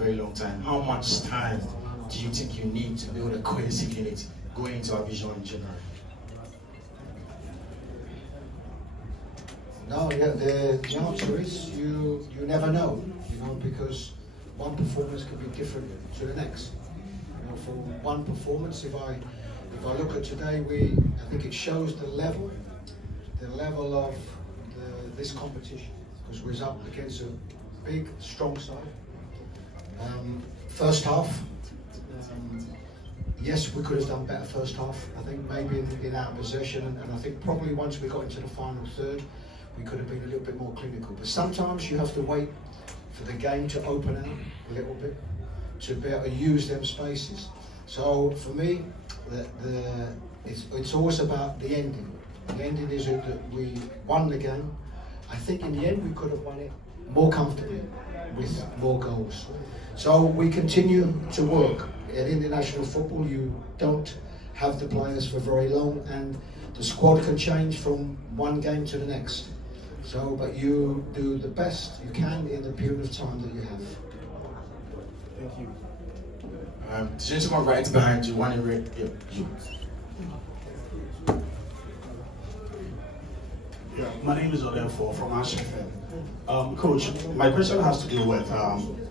very long time. How much time do you think you need to build a cohesive unit going into AFCON in January? No, yeah, the answer is you never know, because one performance can be different to the next. For one performance, if I look at today, I think it shows the level of this competition, because we're up against a big, strong side. First half, yes, we could have done better first half. I think maybe in our possession, and I think probably once we got into the final third, we could have been a little bit more clinical. But sometimes you have to wait for the game to open out a little bit to be able to use them spaces. So for me, it's always about the ending. The ending is that we won the game. I think in the end we could have won it more comfortably with more goals. So we continue to work. In international football, you don't have the players for very long, and the squad can change from one game to the next. So, but you do the best you can in the period of time that you have. Thank you. The gentleman right behind you, one in red. Yeah, my name is Odefo from Ashford. Coach, my question has to do with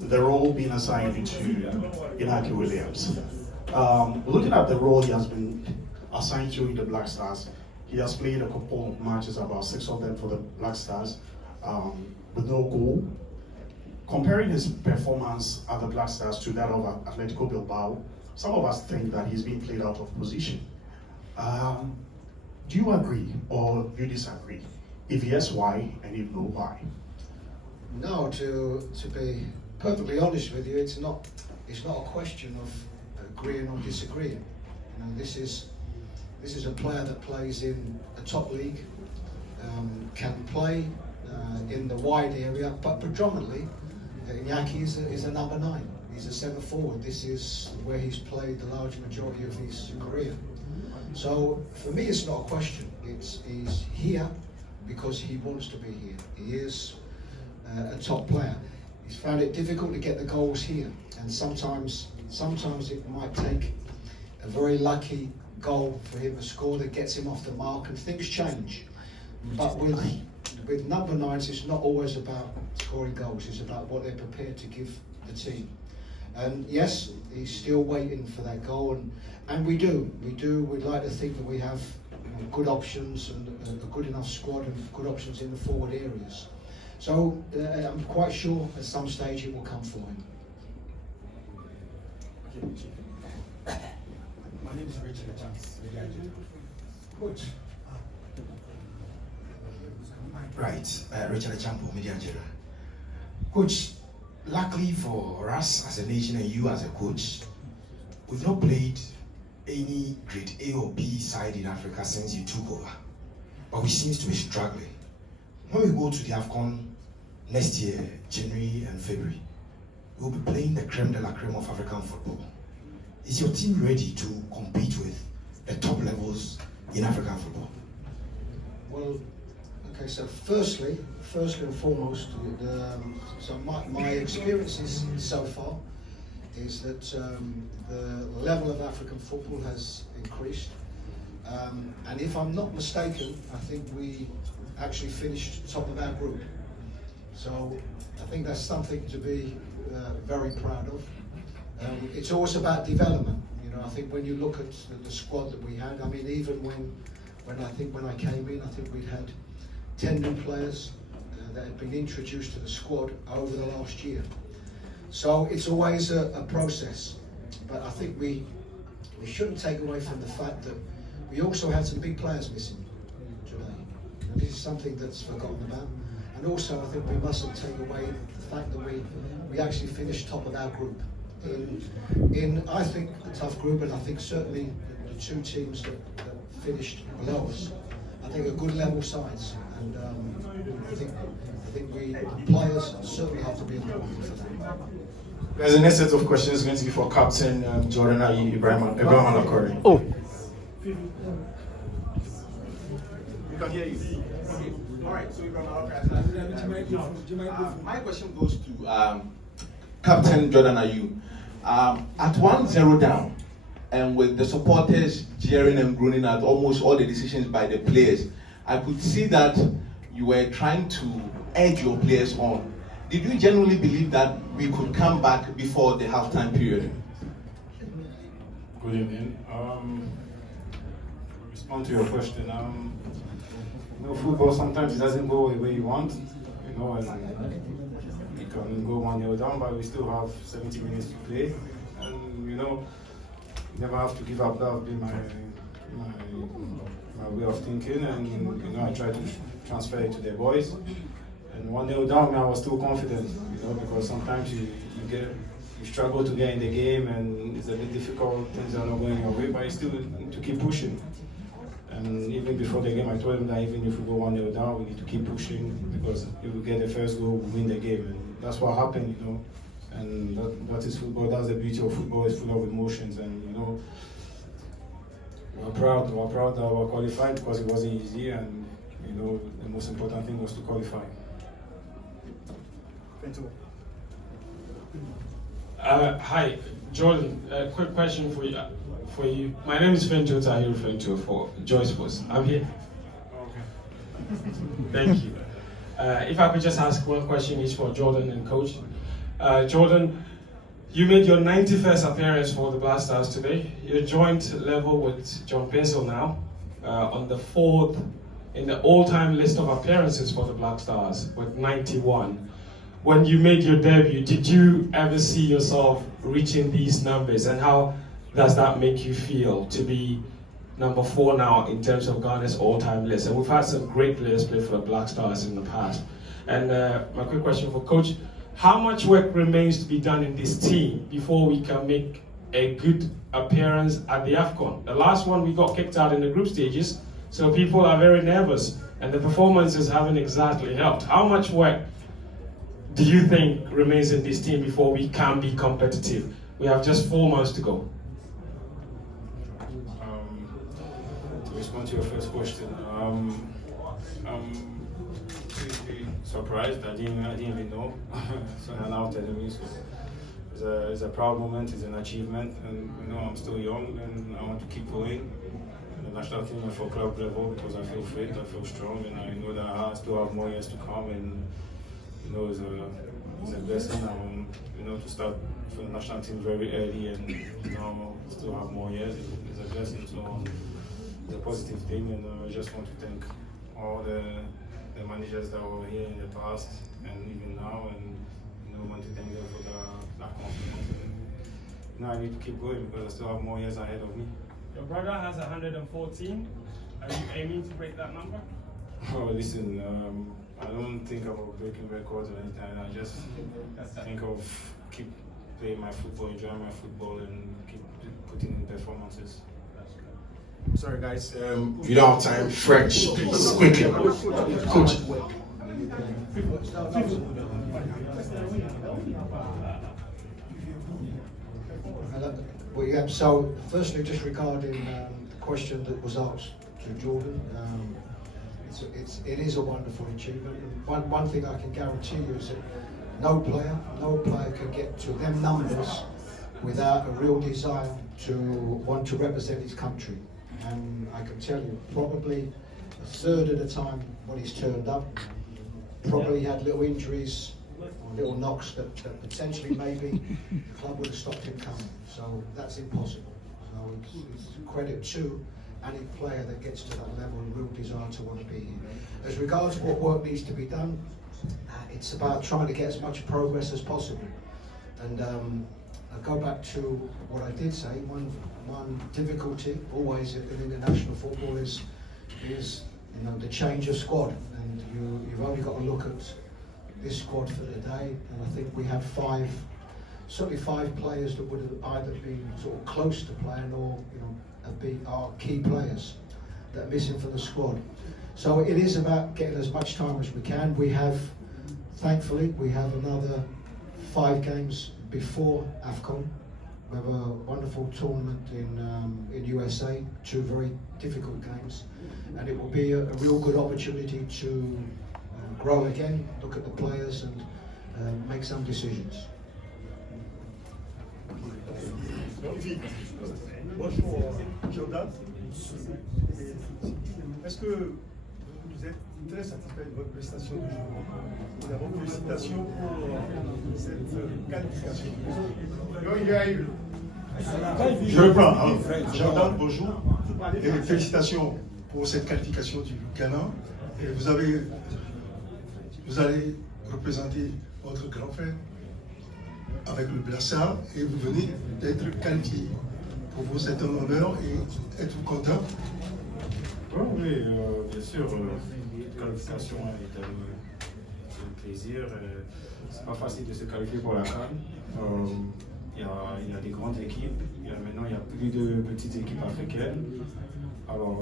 the role being assigned to Inaki Williams. Looking at the role he has been assigned to in the Black Stars, he has played a couple of matches, about 6 of them for the Black Stars, with no goal. Comparing his performance at the Black Stars to that of Atletico Bilbao, some of us think that he's being played out of position. Do you agree or do you disagree? If yes, why? And if no, why? No, to be perfectly honest with you, it's not a question of agreeing or disagreeing. This is a player that plays in a top league, can play in the wide area, but predominantly Iñaki is a number 9. He's a centre forward. This is where he's played the large majority of his career. So for me, it's not a question. He's here because he wants to be here. He is a top player. He's found it difficult to get the goals here, and sometimes it might take a very lucky goal for him to score that gets him off the mark, and things change. But with number 9s, it's not always about scoring goals. It's about what they're prepared to give the team. And yes, he's still waiting for that goal, and we do. We'd like to think that we have good options and a good enough squad and good options in the forward areas. So I'm quite sure at some stage it will come for him. My name is Richard Coach. Right, Richard Achampo, Media Nigeria. Coach, luckily for us as a nation and you as a coach, we've not played any grade A or B side in Africa since you took over, but we seem to be struggling. When we go to the AFCON next year, January and February, we'll be playing the creme de la creme of African football. Is your team ready to compete with the top levels in African football? Well, okay, so firstly and foremost, so my experiences so far is that the level of African football has increased. And if I'm not mistaken, I think we actually finished top of our group. So I think that's something to be very proud of. It's always about development. I think when you look at the squad that we had, I mean, even when I came in, I think we'd had 10 new players that had been introduced to the squad over the last year. So it's always a process, but I think we shouldn't take away from the fact that we also had some big players missing today. And this is something that's forgotten about. And also I think we mustn't take away the fact that we actually finished top of our group. In I think a tough group, and I think certainly the 2 teams that finished below us, I think are good level sides. And I think we players certainly have to be important for that. There's a next set of questions going to be for Captain Jordan Ibrahim Alakori. Oh. We can hear you. All right, so Ibrahim Alakori. My question goes to Captain Jordan Ayew. At 1-0 down, and with the supporters jeering and groaning at almost all the decisions by the players, I could see that you were trying to edge your players on. Did you genuinely believe that we could come back before the halftime period? Good evening. Respond to your question. Football sometimes it doesn't go the way you want, and we can go 1-0 down, but we still have 70 minutes to play, and you never have to give up. That would be my way of thinking, and I try to transfer it to the boys. And 1-0 down, I was still confident, because sometimes you struggle to get in the game, and it's a bit difficult. Things are not going your way, but you still need to keep pushing. And even before the game, I told him that even if we go 1-0 down, we need to keep pushing, because if we get the first goal, we win the game. And that's what happened, And that is football. That's the beauty of football. It's full of emotions, and we're proud that we're qualified, because it wasn't easy, and the most important thing was to qualify. Hi, Jordan. A quick question for you. My name is Fento Tahir Fento for Joyce Sports. I'm here. Okay. Thank you. If I could just ask one question each for Jordan and Coach. Jordan, you made your 91st appearance for the Black Stars today. You're joint level with John Pencil now, on the 4th in the all-time list of appearances for the Black Stars with 91. When you made your debut, did you ever see yourself reaching these numbers, and how does that make you feel to be number 4 now in terms of Ghana's all-time list? And we've had some great players play for the Black Stars in the past. And my quick question for Coach, how much work remains to be done in this team before we can make a good appearance at the AFCON? The last one, we got kicked out in the group stages, so people are very nervous, and the performances haven't exactly helped. How much work do you think remains in this team before we can be competitive? We have just 4 months to go. To respond to your first question, I'm pretty surprised. I didn't even know. So now telling me, so it's a proud moment. It's an achievement, and I'm still young, and I want to keep going. The national team and for club level, because I feel fit, I feel strong, and I know that I still have more years to come. And it's a blessing. To start for the national team very early, and still have more years. It's a blessing. So it's a positive thing, and I just want to thank all the managers that were here in the past and even now, and want to thank them for that confidence. And I need to keep going, because I still have more years ahead of me. Your brother has 114. Are you aiming to break that number? Oh, listen, I don't think about breaking records or anything. I just think of keep playing my football, enjoying my football, and keep putting in performances. Sorry guys, if you don't have time, French, please, quickly. Coach. Well, yeah, so firstly, just regarding the question that was asked to Jordan, it is a wonderful achievement. One thing I can guarantee you is that no player can get to them numbers without a real desire to want to represent his country. And I can tell you, probably a third of the time when he's turned up, probably had little injuries or little knocks that potentially maybe the club would have stopped him coming. So that's impossible. So it's credit to any player that gets to that level and real desire to want to be here. As regards what work needs to be done, it's about trying to get as much progress as possible. And I'll go back to what I did say. One difficulty always in international football is the change of squad, and you've only got to look at this squad for today, and I think we have certainly five players that would have either been sort of close to playing or are key players that are missing from the squad. So it is about getting as much time as we can. Thankfully, we have another 5 games before AFCON. We have a wonderful tournament in USA, 2 very difficult games, and it will be a real good opportunity to grow again, look at the players, and make some decisions. Magnifique. Bonjour, Jordan. Est-ce que vous êtes très satisfait de votre prestation du jour? D'abord, félicitations pour cette qualification. Je reprends. Jordan, bonjour. Et félicitations pour cette qualification du Ghana. Et vous allez représenter votre grand frère avec le brassard et vous venez d'être qualifié. Pour vous, c'est un honneur et êtes-vous content? Oui, bien sûr. La qualification est un plaisir. C'est pas facile de se qualifier pour la CAN. Il y a des grandes équipes. Maintenant, il y a plus de petites équipes africaines. Alors,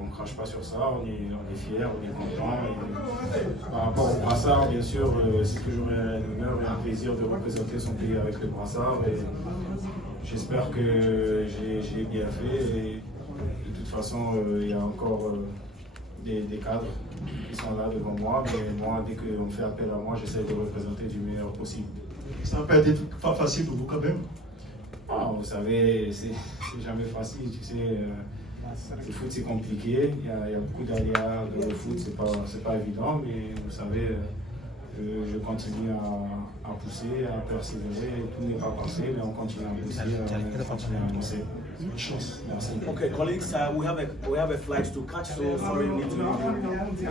on ne crache pas sur ça. On est fiers, on est content. Par rapport au brassard, bien sûr, c'est toujours un honneur et un plaisir de représenter son pays avec le brassard. Et j'espère que j'ai bien fait. Et de toute façon, il y a encore des cadres qui sont là devant moi. Mais moi, dès qu'on me fait appel à moi, j'essaie de représenter du meilleur possible. Ça n'a pas été pas facile pour vous quand même? Ah, vous savez, c'est jamais facile. Tu sais, le foot c'est compliqué. Il y a beaucoup d'aléas dans le foot. C'est pas évident. Mais vous savez, je continue à pousser, à persévérer. Tout n'est pas parfait, mais on continue à pousser, on continue à avancer. Bonne chance. Merci. Okay, colleagues, we have a flight to catch, so sorry we need to leave you.